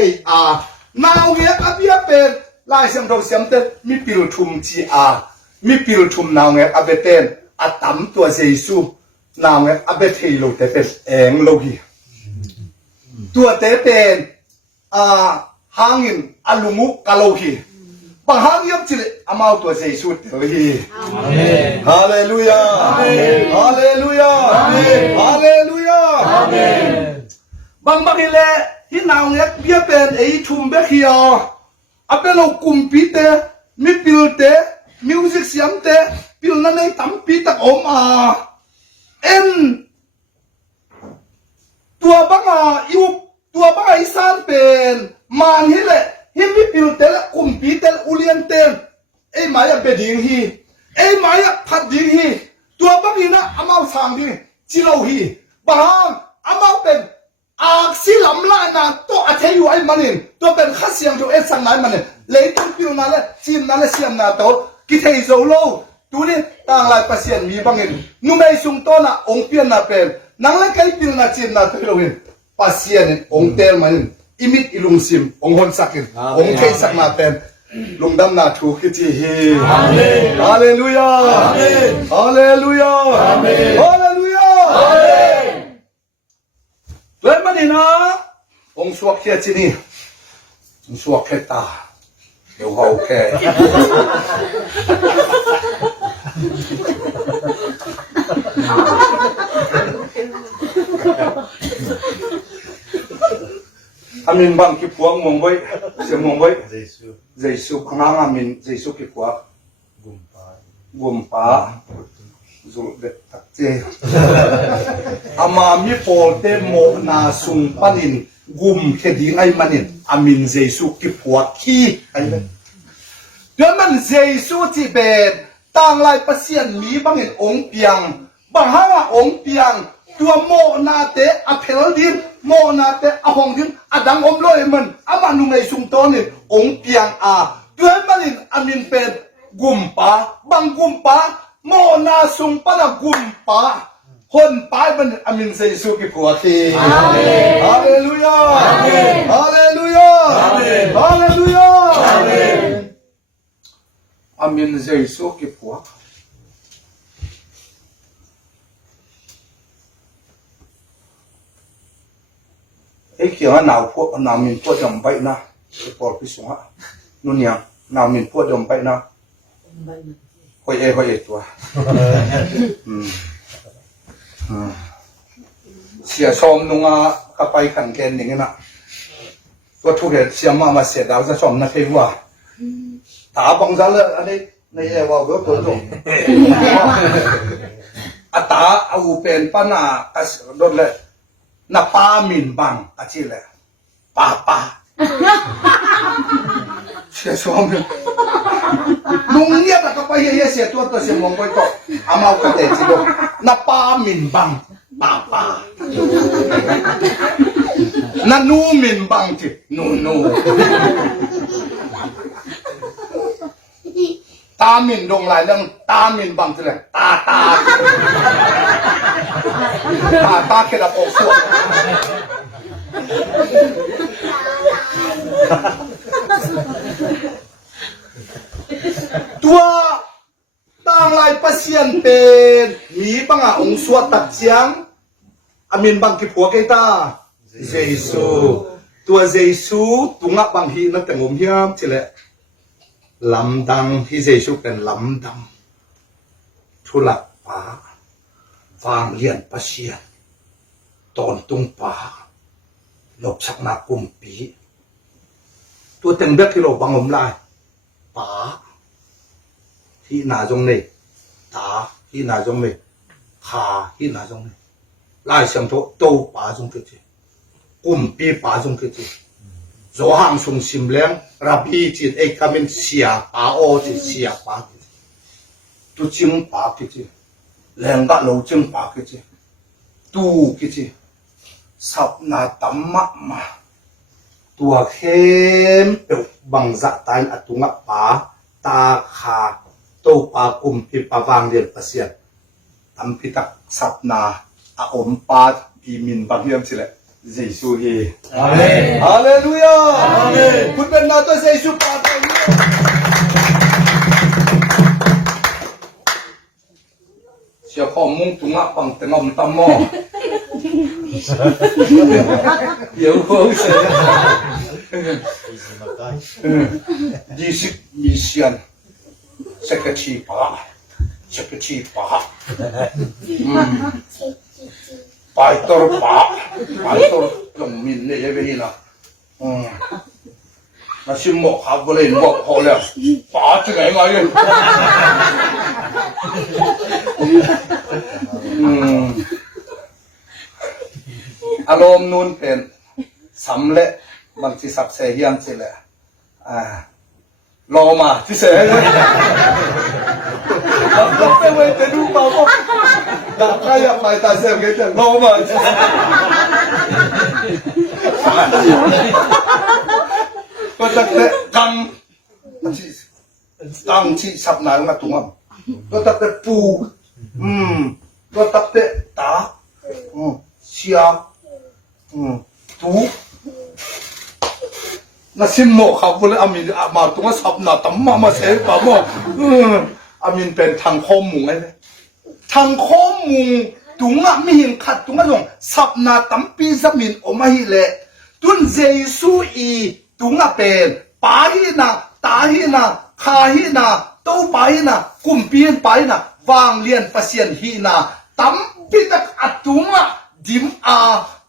นาวเงี้ยอาเบียเป็นลายเสียงเราเสียงเตมีปิลทุมจีมีปิลทุมนาวเงี้ยอาเบเตนอัตัมตัวเจซูนาวเงี้ยอาเบเทโลเตเป็นเองโลกีตัวเตเป็นhangin alumu kalohi bahang yap chile amau to sei su tehi amen hallelujah amen hallelujah amen hallelujah amen bang bagile hinaw yak bia pen ei thum be khia apelo kumpite mi pilte music siamte pilna nei tampi tak om en tua banga yuตัวบ้าไอซานเป็นมันฮิเลฮิมิปิลเตลคุมปีเตลอุเลียนเตลไอหมายเบดิงฮีไอหมายพัดดิงฮีตัวบ้านี่นะอามาสางดิจิโลฮีบางอามาเป็นอักษิลำลานะตัวอัธยุไอมันนินตัวเป็นข้าเสียงตัวเอสังไหนมันนินเลยต้องปิลนั่นแหละจีนนั่นแหละเสียงนั่นตัวกิเทโซโลตัวนี้ต่างหลายประเทศมีบางอย่างนุ่มไอซุงโตนะองเปียนนะเป็นนั่งเล่นไก่ปิลนะจีนนั่นตัวเองpasien ong tel man imit ilung sim ong hon sakin ong thei sak na ten lungdam na thu ki chi hi amen hallelujah amen hallelujah amen hallelujah amen le manina ong suak khia chi ni ong suak khe ta eu hau khe amin bang ki puang mong boy se mong boy Jesu angang amin Jesu ki puak gumpa zul de takte ama mi polte mo na sung panin gum kheding ai manin amin Jesu ki puak ki ai don man Jesu ti bet tang lai pasien mi bangin ong piang bang hanga ong piangตัวโมนาเตอเพลดินโมนาเตอหงดินอดังอมลอยมันอามานุในสุงโตนี่องเปียงตัวมันนินอามินเป็น gumpa bang gumpa mo na sung pala gumpa hon pai ban amin sa Yesu ki puati amen hallelujah amen hallelujah amen hallelujah amen amin sa Yesu ki puat kia nào phuộc nào mình phuộc dòng bay na bỏ cái xuống á luôn nhỉ nào mình phuộc dòng bay na hồi e tua xia xóm nung à các bay khẩn kén những cái nè tôi thu hết xia mà xia đào ra xóm na thấy qua ta bằng giá là anh ấy này là vào bữa tối rồi à ta au pen pa na cái đôi lệ na pa min bang achi le pa xia xóm nung nia ta pa ye xia tua ta xia mong coi to amau ka te chi do na pa min bang pa na nu min bang chi nu ta min dong lại đang ta min bang chi le ta cái là bộ xuân tua tang lai pasien pen mi banga ong suat tak chiang amin bang ki phua ke ta Jesu tua Jesu tunga bang hi na tengom hiam chile lam dang hi Jesu pen lam dang thulak pa vang lian pasien ton tung pa lộc sắc na kum pi tua teng bek ki lo bangom lai pa hi na jong này ta hi na jong này kha hi na jong này lai xiang tho tô pa jong cái gì kum pi pa jong cái gì zo hang sung sim leng rabi chin e kamin sia pa o chi sia pa tu chim pa cái gì leng ga lo chim pa cái gì tu cái gì sập na tam ma tua khem bằng dạ tai atunga pa ta kha tô pa kum pi pa wang lian pasien tam pi tak sap na a om pa pi min bang hiam chile Jesu hi amen hallelujah amen kun ben na to Jesu pa ta sia kho mung tunga pang tengom tam mo yêu vô se disik mission secretary pa pastor lòng min ne ye ve na na sim mo ha bo le mo ho le pa che ngai ngai alom nun pen samle bang chi sap se hiam chi le lo ma chi se lo pe we te du pa ko da ka ya pai ta se ke te lo ma ko ta te kang chi sap na ma tungam ko ta te pu ko ta te ta sia tu na sim mo kha bole amin ma tunga sap na tam ma se pa mo amin pen thang khom mung ai thang khom mung tunga mi hin khat tunga long sap na tam pi zamin o ma hi le tun Jesu i tunga pen pa hi na ta hi na kha hi na to pa hi na kum pi pa hi na wang lian pasien hi na tam pi tak atunga dim a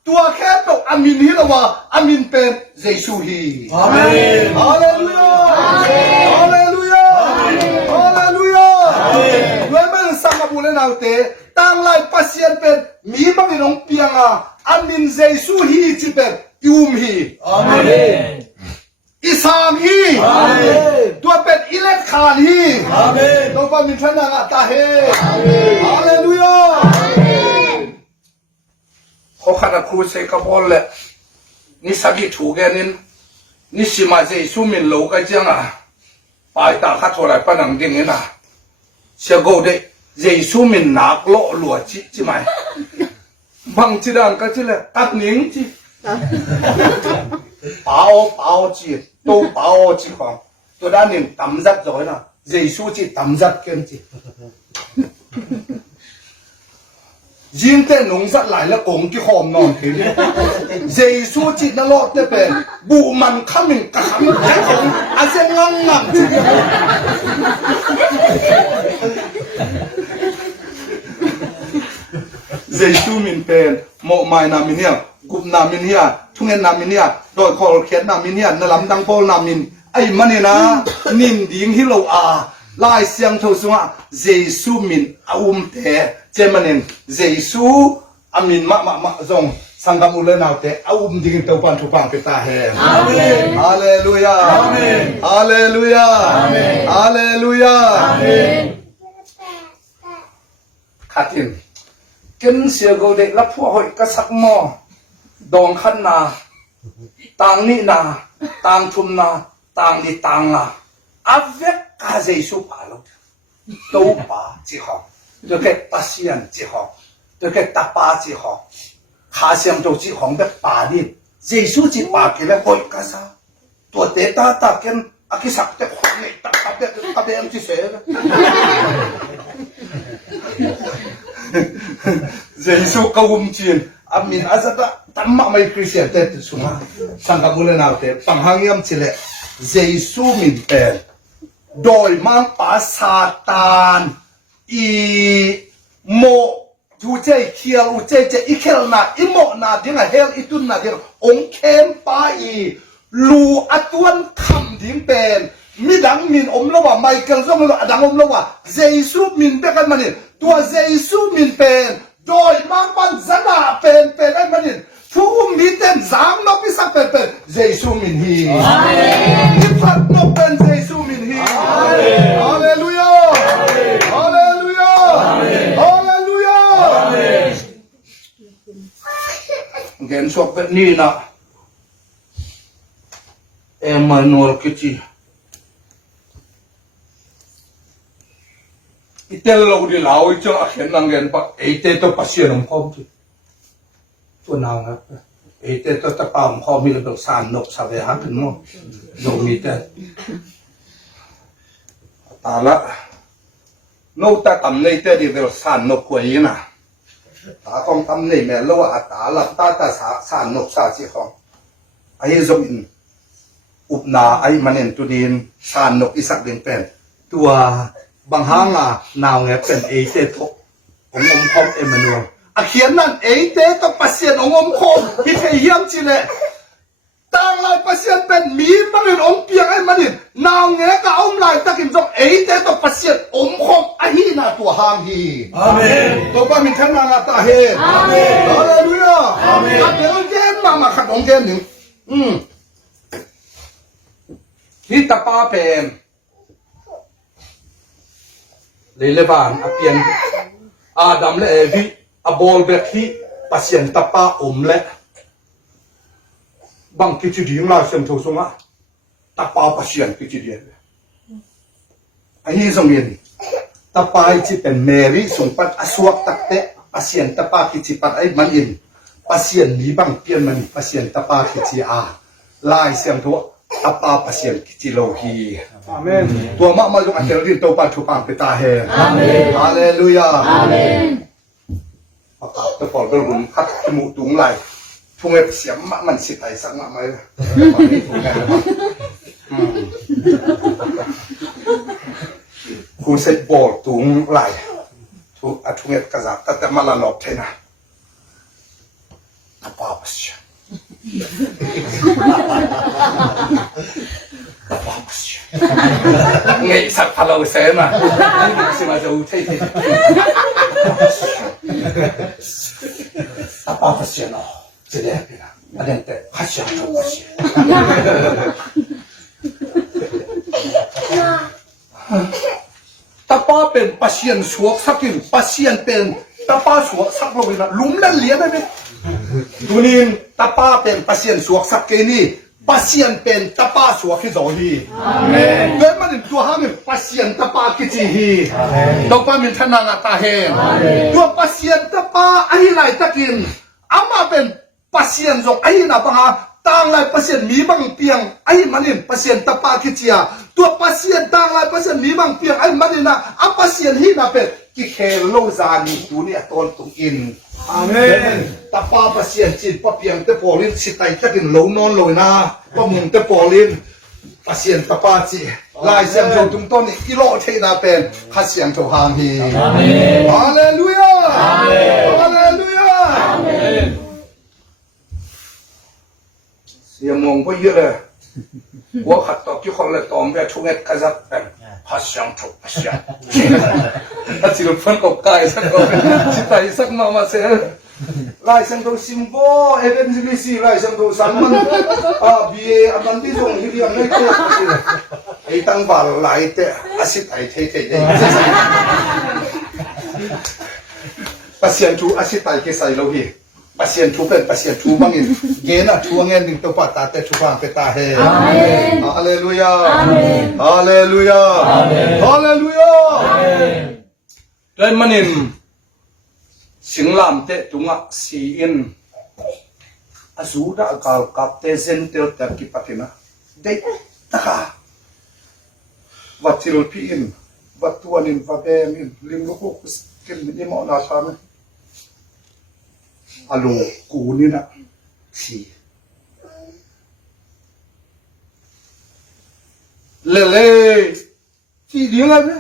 tua khe to amin hi lawa amin pen Jesu hi amen hallelujah hallelujah hallelujah we men sang abule naute tang lai pasien pen mi bang nong pianga amin Jesu hi chi pen yum hi amen isam hi amen tua pen ilet khan hi amen to pa min thana nga ta he amen hallelujah khó khăn là khu xe các bol lệ, ni sagi thủ cái nên ni xí mà dây su mình lâu cái chăng à, bài ta khát thôi lại bắt nặng điên thế nào sẽ go đấy Giêsu mình nạp lộ lụa chị mày bằng chỉ đàn cái chứ là tắt nín chị bảo chị tôi bảo chị không tôi đã nên tắm giặt rồi nè Giêsu chị tắm giặt kiên chị riêng tên nông giặt lại là cũng cái hòm nòn thế Giêsu chị nó lọt tới bề bụ mặn khăm mình cả cái hòm sẽ ngang ngẳng chị Giêsu mình bền mộ mai nam mình hiền gục nam mình hiền thung en nam mình hiền đôi khol khiết nam mình hiền nó lắm đăng pol nam mình ai mà nè na nín điên hi lâu lai xiang thâu sung Giêsu mình thế chế mà nè Giêsu amin ma zong sangam ule nào thế điên tàu pan thu pang cái ta hè Amen Hallelujah Amen Hallelujah Amen Hallelujah Amen khát tin kiến siêu gấu đệ lắp phua hội các sắc mò đòn khăn na tang ni na tang thum na tang đi tang na avec cả Giêsu bảo luôn đâu bà chỉ học được cái passion chỉ học được cái tapa chỉ học khá xem đâu chỉ học được bà đi Giêsu chỉ bà cái là hội các sao tuổi tế ta kiến cái sắc cái khoang này ta em chỉ sẽ Giêsu câu chuyện amin azata tamma mai Christian te sunga sangka mule nào te panghangiam chile Giêsu min pen doi mang pa Satan i mo tu chơi kiel u chơi ikel na imo na dinga hel itun na ding ong kem pa i lu atuan kham ding pen mi dang min lawa Michael zong lo adang lawa Giêsu min be kan manin tua Giêsu min pen doi mang pan zana pen ai manin thu mi ten zang no pi sak pen Giêsu min hi amen ni phat no pen Giêsu min hi amen hallelujah amen hallelujah amen hallelujah amen gen sok pen ni na Emmanuel kichi itel lo di lao cho akhen nang gen pa ete to pasien om khom chi to naw nga ete to ta pam khom mi lo san nok sa ve ha tin mo do mi te ta la no ta tam nei te di ve san nok ko yi na ta khom tam nei me lo a ta la ta san nok sa chi khom ai zo in up na ai manen tu din san nok isak ding pen tua bang hanga nào nghe pen ate to ông khom Emmanuel a khian nan ate to pasien ông khom hi thei hiam chi le tang lai pasien pen mi manin ông piang ai manin nào nghe ka ông lai takin jok ate to pasien ông khom a hi na tu hang hi amen to pa min thang na ta he amen hallelujah amen a del gen ma khat ong gen ning hi ta pa pen Levan apian Adam le Evi abol bekhi pasien tapa le bang kichi ding la sem tho sunga tapa pasien kichi ding ai zong yen tapa chi pen Mary sung pat asuak takte pasien tapa kichi pat ai man in pasien ni bang pian man pasien tapa kichi a lai sem tho tapa pasien kichi lo hi amen tua ma jong akel rin to pa thu pang pita he amen hallelujah amen apa to pol bel gun khat mu tung lai thung ep siam ma man si tai sang ma mai ku set bol tung lai thu a thung ep kazak ta ma la lop thena apa pasien ngay sắp phá lâu xe mà xin mà dấu thấy thế ta bao phát triển nó chỉ đẹp kìa anh em tệ phát triển trong phát triển ta bao bên phát triển suốt sắc kim phát triển bên ta bao suốt sắc lâu là lúng lên liền đấy tu nên ta bao bên phát triển suốt sắc cái này pasien pen tapa suwa ki zo hi amen le man tu ha min pasien tapa ki chi hi to pa min thana nga ta he tu pasien tapa ai lai takin ama pen pasien zo ai na pa tang lai pasien mi bang piang ai manin pasien tapa ki chia tu pasien tang lai pasien mi bang piang ai manin na a pasien hi na pen ki khel lo zani tu ni atol tung in amen tapa pasien chin pa piang te polin si tai takin lo non lo na pa mung te polin pasien tapa chi lai siam jo tung ton ni kilo the na pen kha siam jo hang hi amen hallelujah amen hallelujah amen siam mong po yue le wo khat to ki khol le tom be chung et kazak pen ha siam jo ha siam a chi lo phan ko kai sak ko chi tai sak ma se lai sang do simbo evangelist lai sang do samman a ba aman di jong hi yang nei ko ai tang bal lai te asit ai the the pasien tu asit ai ke sai lo hi pasien tu pen pasien tu bangin ge na tu ngen ding to pa ta te tu bang pe ta he amen hallelujah amen hallelujah amen hallelujah amen dai manin sing lam te tunga si in azuda kal kap te zen te ta ki patina dei taka vatil pi in vatuan in vabem in lim lo ko kin ni mo na sa me alo ku ni na si le ti ding la be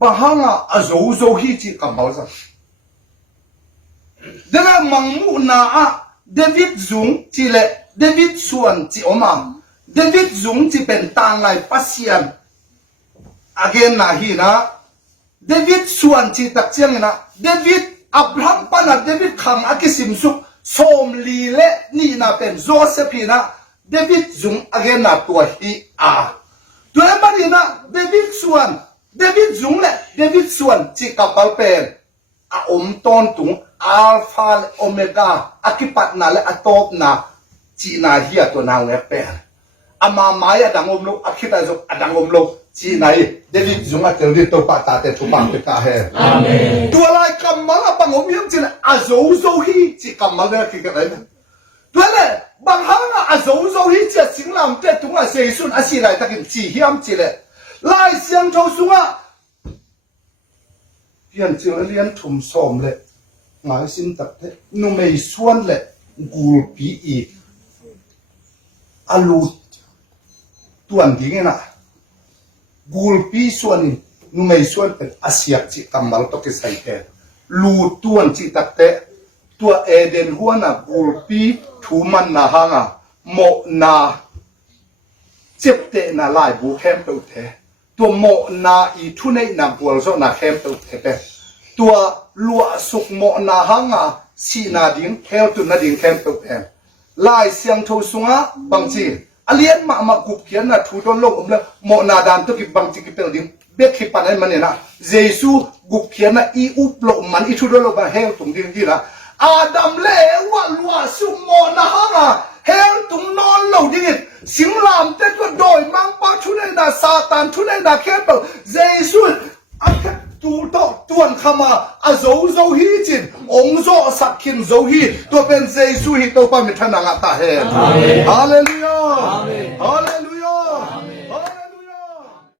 bahanga azo zo hi chi kambal sa dela mangmu na a David Zung chi le David Suan chi oma David Zung chi pen tang lai pasian again na hi na David Suan chi tak chiang na David Abraham pa na David khang akisim suk som li le ni na pen Joseph na David Zung again na tua hi a tu mari na David Zung le David Suan chi kapal pen a ton tung alpha le omega akipat na le atop na chi na hi to na we pen ama maya dangom lo akita zo adangom lo chi na hi David Zung a tel di to pa ta te tu pang te ka he amen tu lai kamal a pangom yam chi na azo zo hi chi kamal le ki ka dai tu le bang hanga azo zo hi chi sing lam te tung a sei sun a si lai takin chi hiam chi le lai siang tho sunga pian chi le lian thum som le ngai sim tak te nu mei suan le gul pi i alu tuan ding na gul pi suan ni nu mei suan pe asiak chi kamal to ke sai te lu tuan chi tak te tua eden huana gul pi thu man na hanga mo na chep te na lai bu khem to te tua mo na i thu nei na bol zo na khem to te pe tua lua suk mo na hanga si na ding khel tu na ding khem to te lai siang tho sunga bangchi alian ma gup kian na thu don lo le mo na dan to ki bangchi ki pel ding be khi panai manena jesu gup kian na i up lo man i thu don lo ba hel tung ding di la adam le wa lua suk mo na hanga hel tung non lo ding sing lam te to doi mang pa thu nei na satan thu nei na khem pel jesu tu to tuan khama a zo hi chin ong zo sakhin zo hi to pen jesu hi to pa mi thana nga ta he hallelujah amen hallelujah